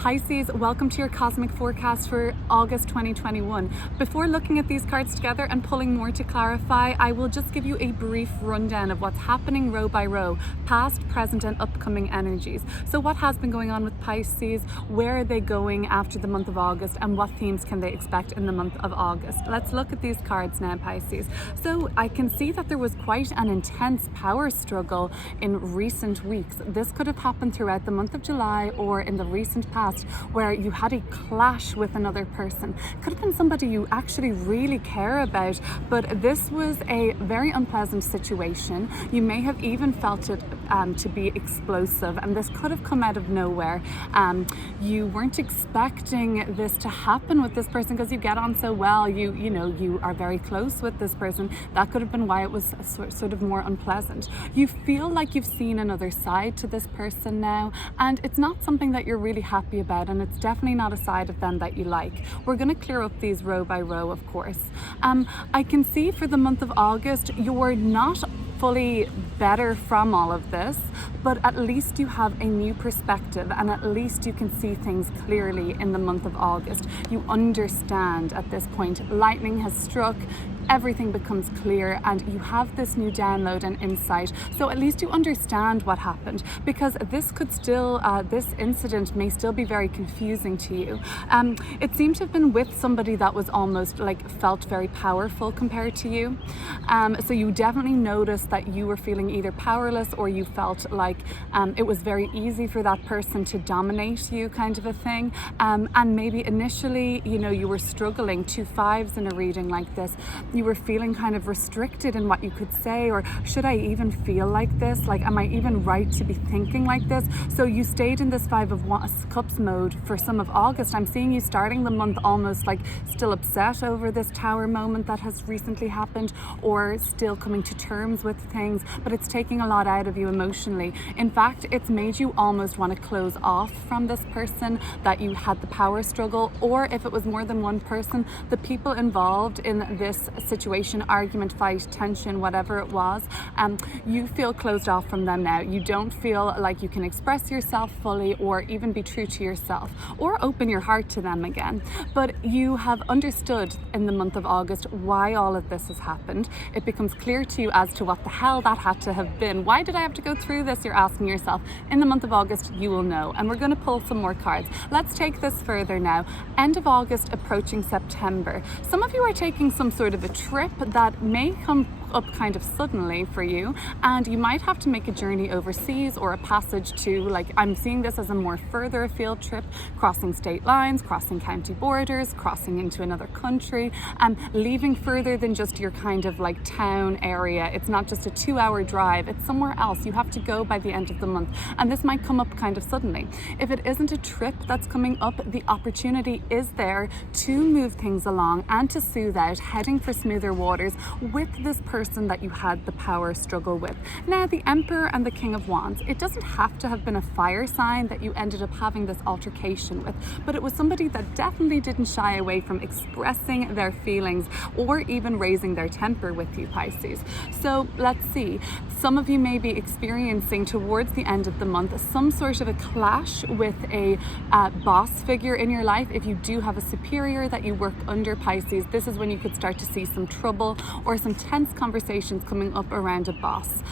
Pisces, welcome to your cosmic forecast for August 2021. Before looking at these cards together and pulling more to clarify, I will just give you a brief rundown of what's happening row by row, past, present and upcoming energies. So what has been going on with Pisces, where are they going after the month of August, and what themes can they expect in the month of August? Let's look at these cards now, Pisces. So I can see that there was quite an intense power struggle in recent weeks. This could have happened throughout the month of July or in the recent past, where you had a clash with another person. Could have been somebody you actually really care about, but this was a very unpleasant situation. You may have even felt it to be explosive, and this could have come out of nowhere. You weren't expecting this to happen with this person because you get on so well. You are very close with this person. That could have been why it was sort of more unpleasant. You feel like you've seen another side to this person now, and it's not something that you're really happy about, and it's definitely not a side of them that you like. We're going to clear up these row by row, of course. I can see for the month of August, you're not fully better from all of this, but at least you have a new perspective, and at least you can see things clearly in the month of August. You understand at this point. Lightning has struck, everything becomes clear, and you have this new download and insight. So at least you understand what happened, because this could still, this incident may still be very confusing to you. It seemed to have been with somebody that was almost like felt very powerful compared to you. So you definitely noticed that you were feeling either powerless, or you felt like it was very easy for that person to dominate you, kind of a thing. And maybe initially, you were struggling. 2 5s in a reading like this. You were feeling kind of restricted in what you could say, or should I even feel like this? Like, am I even right to be thinking like this? So you stayed in this 5 of Cups mode for some of August. I'm seeing you starting the month almost like still upset over this Tower moment that has recently happened, or still coming to terms with things, but it's taking a lot out of you emotionally. In fact, it's made you almost want to close off from this person that you had the power struggle, or if it was more than one person, the people involved in this situation, argument, fight, tension, whatever it was, you feel closed off from them now. You don't feel like you can express yourself fully, or even be true to yourself, or open your heart to them again. But you have understood in the month of August why all of this has happened. It becomes clear to you as to what the hell that had to have been. Why did I have to go through this? You're asking yourself. In the month of August, you will know. And we're going to pull some more cards. Let's take this further now. End of August, approaching September. Some of you are taking some sort of a trip that may come up kind of suddenly for you, and you might have to make a journey overseas, or a passage to, like, I'm seeing this as a more further afield trip, crossing state lines, crossing county borders, crossing into another country, leaving further than just your kind of like town area. It's not just a 2-hour drive, it's somewhere else. You have to go by the end of the month, and this might come up kind of suddenly. If it isn't a trip that's coming up, the opportunity is there to move things along and to soothe out, heading for smoother waters with this person that you had the power struggle with. Now, the Emperor and the King of Wands, it doesn't have to have been a fire sign that you ended up having this altercation with, but it was somebody that definitely didn't shy away from expressing their feelings or even raising their temper with you, Pisces. So let's see. Some of you may be experiencing towards the end of the month some sort of a clash with a boss figure in your life. If you do have a superior that you work under, Pisces, this is when you could start to see some trouble or some tense conversations coming up around a boss.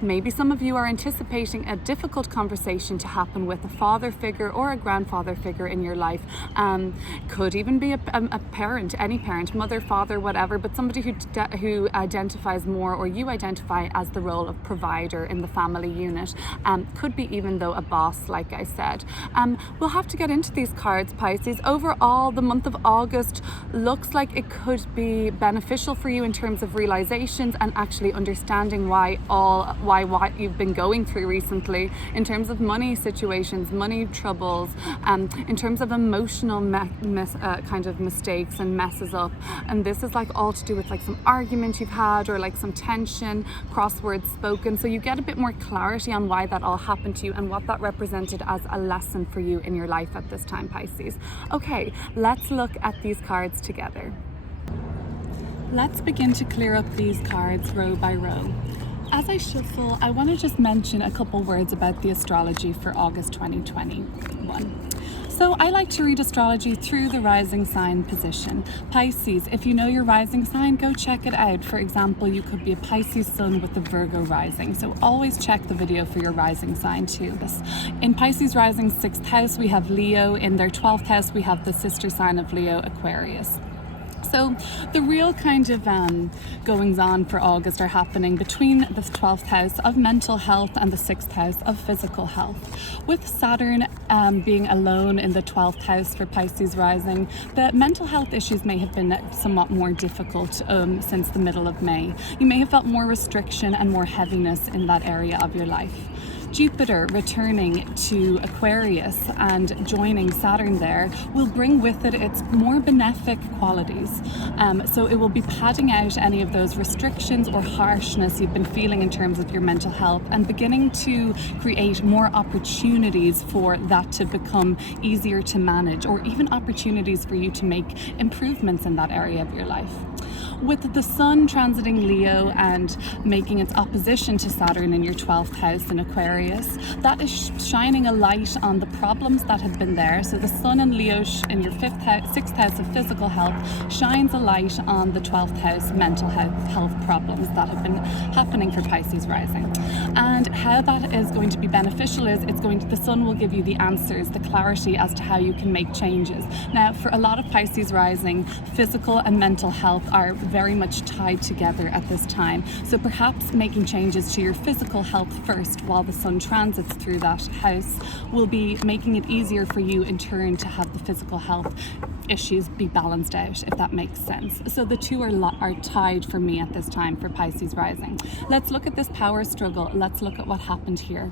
Maybe some of you are anticipating a difficult conversation to happen with a father figure or a grandfather figure in your life. Could even be a parent, any parent, mother, father, whatever, but somebody who identifies more, or you identify as the role of provider in the family unit. Could be even though a boss, like I said. We'll have to get into these cards, Pisces. Overall, the month of August looks like it could be beneficial for you in terms of realizations and actually understanding why what you've been going through recently in terms of money situations, money troubles, in terms of emotional kind of mistakes and messes up. And this is like all to do with like some argument you've had, or like some tension, crosswords spoken. So you get a bit more clarity on why that all happened to you and what that represented as a lesson for you in your life at this time, Pisces. Okay, let's look at these cards together. Let's begin to clear up these cards row by row. As I shuffle, I want to just mention a couple words about the astrology for August 2021. So I like to read astrology through the rising sign position. Pisces, if you know your rising sign, go check it out. For example, you could be a Pisces sun with a Virgo rising. So always check the video for your rising sign too. In Pisces rising 6th house, we have Leo. In their 12th house, we have the sister sign of Leo, Aquarius. So the real kind of goings on for August are happening between the 12th house of mental health and the 6th house of physical health. With Saturn being alone in the 12th house for Pisces rising, the mental health issues may have been somewhat more difficult since the middle of May. You may have felt more restriction and more heaviness in that area of your life. Jupiter returning to Aquarius and joining Saturn there will bring with it its more benefic qualities. So it will be padding out any of those restrictions or harshness you've been feeling in terms of your mental health and beginning to create more opportunities for that to become easier to manage, or even opportunities for you to make improvements in that area of your life. With the Sun transiting Leo and making its opposition to Saturn in your 12th house in Aquarius, that is shining a light on the problems that have been there. So the Sun and Leo in your 6th house of physical health shines a light on the 12th house mental health problems that have been happening for Pisces rising. And how that is going to be beneficial is the Sun will give you the answers, the clarity as to how you can make changes. Now, for a lot of Pisces rising, physical and mental health are very much tied together at this time. So perhaps making changes to your physical health first while the Sun transits through that house will be making it easier for you in turn to have the physical health issues be balanced out, if that makes sense. So the two are tied for me at this time for Pisces rising. Let's look at this power struggle. Let's look at what happened here.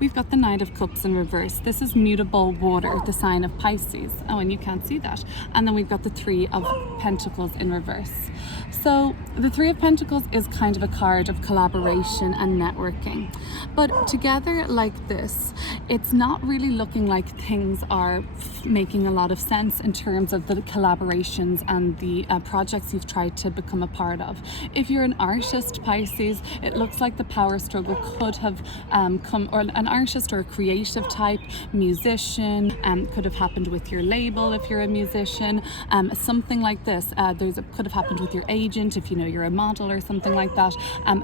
We've got the Knight of Cups in reverse. This is mutable water, the sign of Pisces. Oh, and you can't see that. And then we've got the Three of Pentacles in reverse. So the Three of Pentacles is kind of a card of collaboration and networking. But together like this, it's not really looking like things are making a lot of sense in terms of the collaborations and the projects you've tried to become a part of. If you're an artist, Pisces, it looks like the power struggle could have come, or an artist or a creative type, musician, could have happened with your label if you're a musician, something like this. Could have happened with your agent if you know you're a model or something like that.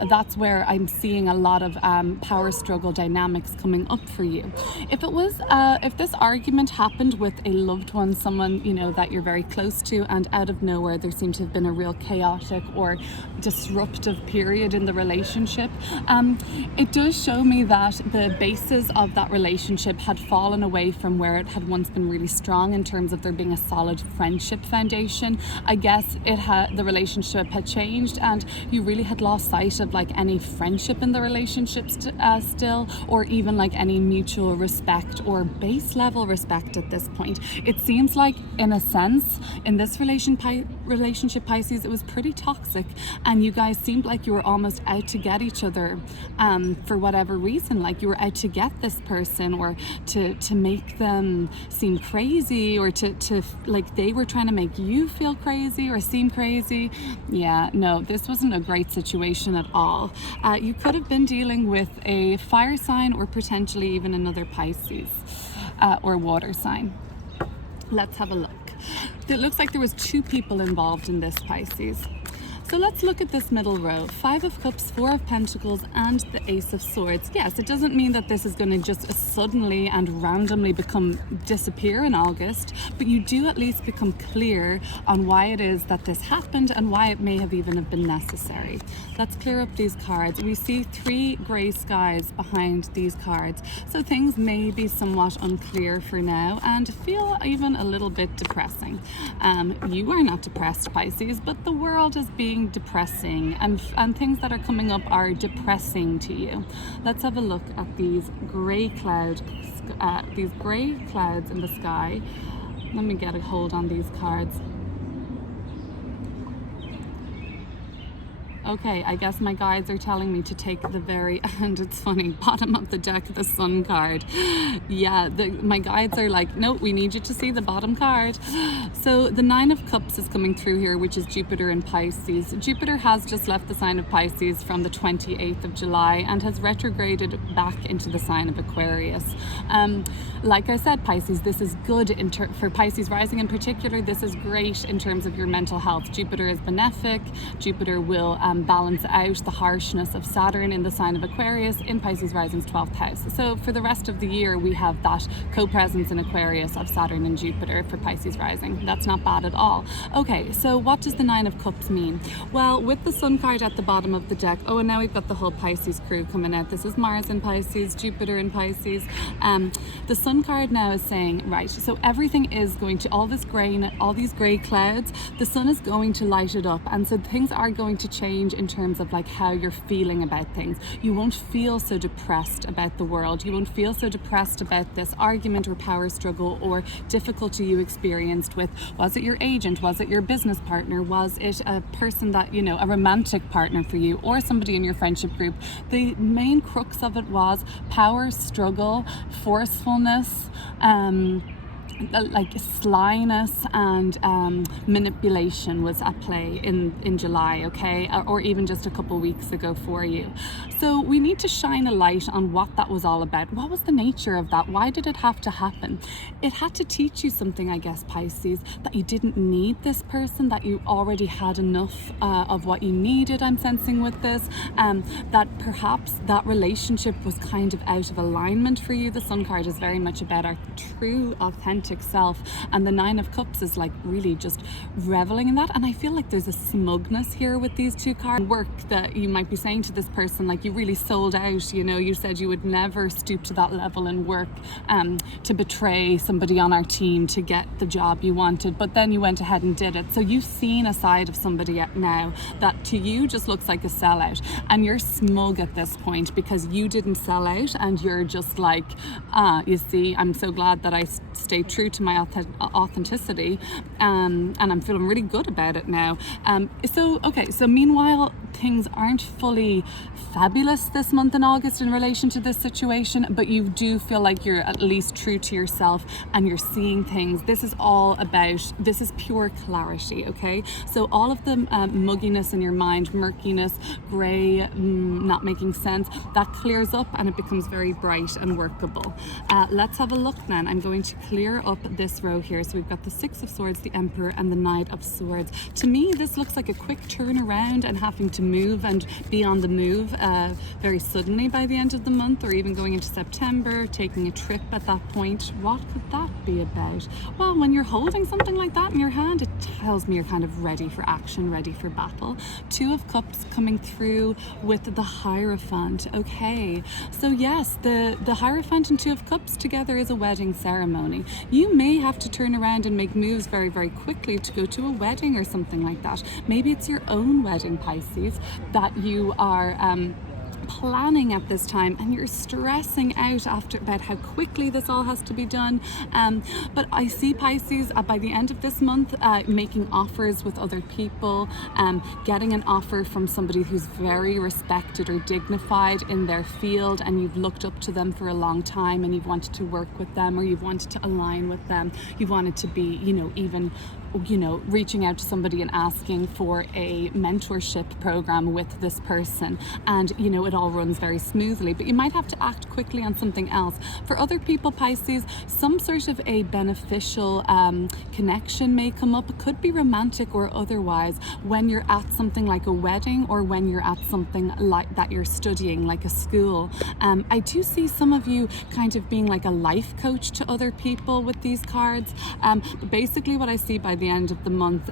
That's where I'm seeing a lot of power struggle dynamics coming up for you. If this argument happened with a loved one, someone that you're very close to, and out of nowhere there seemed to have been a real chaotic or disruptive period in the relationship, it does show me that the basis of that relationship had fallen away from where it had once been really strong in terms of there being a solid friendship foundation. I guess the relationship had changed and you really had lost sight of like any friendship in the relationship still, or even like any mutual respect or base level respect at this point. It seems like in a sense in this relationship, Pisces, it was pretty toxic and you guys seemed like you were almost out to get each other for whatever reason, like you were out to get this person or to make them seem crazy, or to like they were trying to make you feel crazy or seem crazy. Yeah, no, this wasn't a great situation at all. You could have been dealing with a fire sign or potentially even another Pisces or water sign. Let's have a look. It looks like there was two people involved in this, Pisces. So let's look at this middle row. 5 of Cups, 4 of Pentacles, and the Ace of Swords. Yes, it doesn't mean that this is going to just suddenly and randomly disappear in August, but you do at least become clear on why it is that this happened and why it may have even been necessary. Let's clear up these cards. We see 3 gray skies behind these cards, so things may be somewhat unclear for now and feel even a little bit depressing. You are not depressed, Pisces, but the world is being depressing, and things that are coming up are depressing to you. Let's have a look at these gray clouds in the sky. Let me get a hold on these cards. Okay, I guess my guides are telling me to take the very, and it's funny, bottom of the deck, the Sun card. Yeah, my guides are like, no, we need you to see the bottom card. So the Nine of Cups is coming through here, which is Jupiter in Pisces. Jupiter has just left the sign of Pisces from the 28th of July and has retrograded back into the sign of Aquarius. Like I said, Pisces, this is good for Pisces rising in particular. This is great in terms of your mental health. Jupiter is benefic. Jupiter will balance out the harshness of Saturn in the sign of Aquarius in Pisces rising's 12th house. So for the rest of the year, we have that co-presence in Aquarius of Saturn and Jupiter for Pisces rising. That's not bad at all. Okay, so what does the Nine of Cups mean? Well, with the Sun card at the bottom of the deck, oh, and now we've got the whole Pisces crew coming out. This is Mars in Pisces, Jupiter in Pisces. The Sun card now is saying, right, so everything is going to, all these gray clouds, the sun is going to light it up, and so things are going to change in terms of like how you're feeling about things. You won't feel so depressed about the world. You won't feel so depressed about this argument or power struggle or difficulty you experienced with, was it your agent, was it your business partner, was it a person that, you know, a romantic partner for you, or somebody in your friendship group. The main crux of it was power struggle, forcefulness, like slyness and manipulation was at play in July, okay, or even just a couple weeks ago for you. So we need to shine a light on what that was all about. What was the nature of that? Why did it have to happen? It had to teach you something, I guess, Pisces, that you didn't need this person, that you already had enough of what you needed, I'm sensing with this, that perhaps that relationship was kind of out of alignment for you. The Sun card is very much about our true, authentic self, and the Nine of Cups is like really just reveling in that. And I feel like there's a smugness here with these two cards. Work that you might be saying to this person, like, you really sold out, you know, you said you would never stoop to that level in work to betray somebody on our team to get the job you wanted, but then you went ahead and did it. So you've seen a side of somebody now that to you just looks like a sellout, and you're smug at this point because you didn't sell out, and you're just like, you see, I'm so glad that I stayed true to my authenticity, and I'm feeling really good about it now. So meanwhile, things aren't fully fabulous this month in August in relation to this situation, but you do feel like you're at least true to yourself and you're seeing things. This is pure clarity, okay? So all of the mugginess in your mind, murkiness, grey, not making sense, that clears up and it becomes very bright and workable. Let's have a look then. I'm going to clear up this row here. So we've got the Six of Swords, the Emperor, and the Knight of Swords. To me, this looks like a quick turnaround and having to move and be on the move very suddenly by the end of the month, or even going into September, taking a trip at that point. What could that be about? Well, when you're holding something like that in your hand, it tells me you're kind of ready for action, ready for battle. Two of Cups coming through with the Hierophant. Okay, so yes, the Hierophant and Two of Cups together is a wedding ceremony. You may have to turn around and make moves very, very quickly to go to a wedding or something like that. Maybe it's your own wedding, Pisces, that you are planning at this time, and you're stressing out about how quickly this all has to be done, but I see Pisces by the end of this month making offers with other people, getting an offer from somebody who's very respected or dignified in their field, and you've looked up to them for a long time, and you've wanted to work with them, or you've wanted to align with them. You wanted to be, even reaching out to somebody and asking for a mentorship program with this person, and it all runs very smoothly, but you might have to act quickly on something else. For other people, Pisces, some sort of a beneficial connection may come up. It could be romantic or otherwise when you're at something like a wedding, or when you're at something like that you're studying, like a school. I do see some of you kind of being like a life coach to other people with these cards. Basically what I see by the end of the month,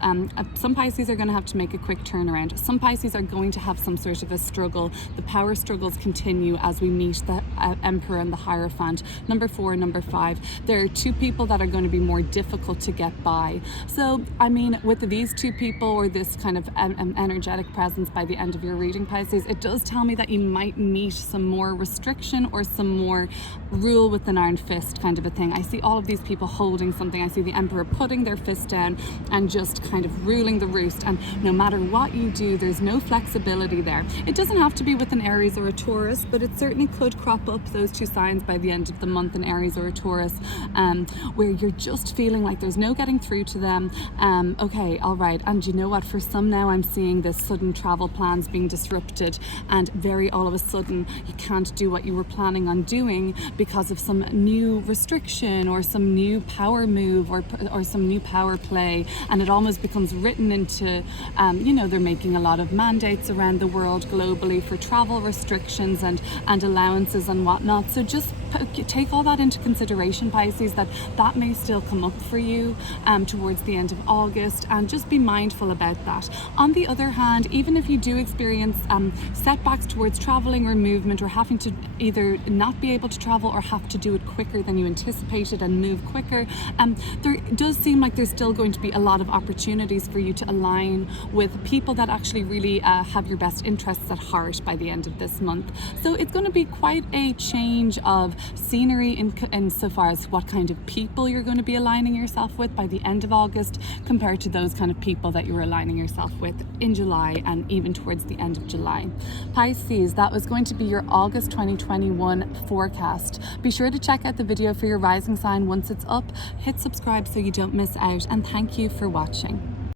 some Pisces are going to have to make a quick turnaround. Some Pisces are going to have some sort of a struggle. The power struggles continue as we meet the Emperor and the Hierophant. Number 4 and number 5. There are two people that are going to be more difficult to get by. So, I mean, with these two people, or this kind of energetic presence by the end of your reading, Pisces, it does tell me that you might meet some more restriction or some more rule with an iron fist kind of a thing. I see all of these people holding something. I see the Emperor putting their fist down, and just kind of ruling the roost. And no matter what you do, there's no flexibility there. It doesn't have to be with an Aries or a Taurus, but it certainly could crop up, those two signs, by the end of the month, an Aries or a Taurus, where you're just feeling like there's no getting through to them. Okay, all right. And you know what? For some now, I'm seeing this sudden travel plans being disrupted, and very all of a sudden you can't do what you were planning on doing because of some new restriction or some new power move or some new power play. And it almost becomes written into, you know, they're making a lot of mandates around the world globally for travel restrictions and allowances and whatnot. So just take all that into consideration, Pisces, that may still come up for you towards the end of August, and just be mindful about that. On the other hand, even if you do experience setbacks towards traveling or movement, or having to either not be able to travel or have to do it quicker than you anticipated and move quicker, there does seem like there's still going to be a lot of opportunities for you to align with people that actually really have your best interests at heart by the end of this month. So it's going to be quite a change of scenery in so far as what kind of people you're going to be aligning yourself with by the end of August, compared to those kind of people that you were aligning yourself with in July and even towards the end of July. Pisces, that was going to be your August 2021 forecast. Be sure to check out the video for your rising sign once it's up. Hit subscribe so you don't miss out, and thank you for watching.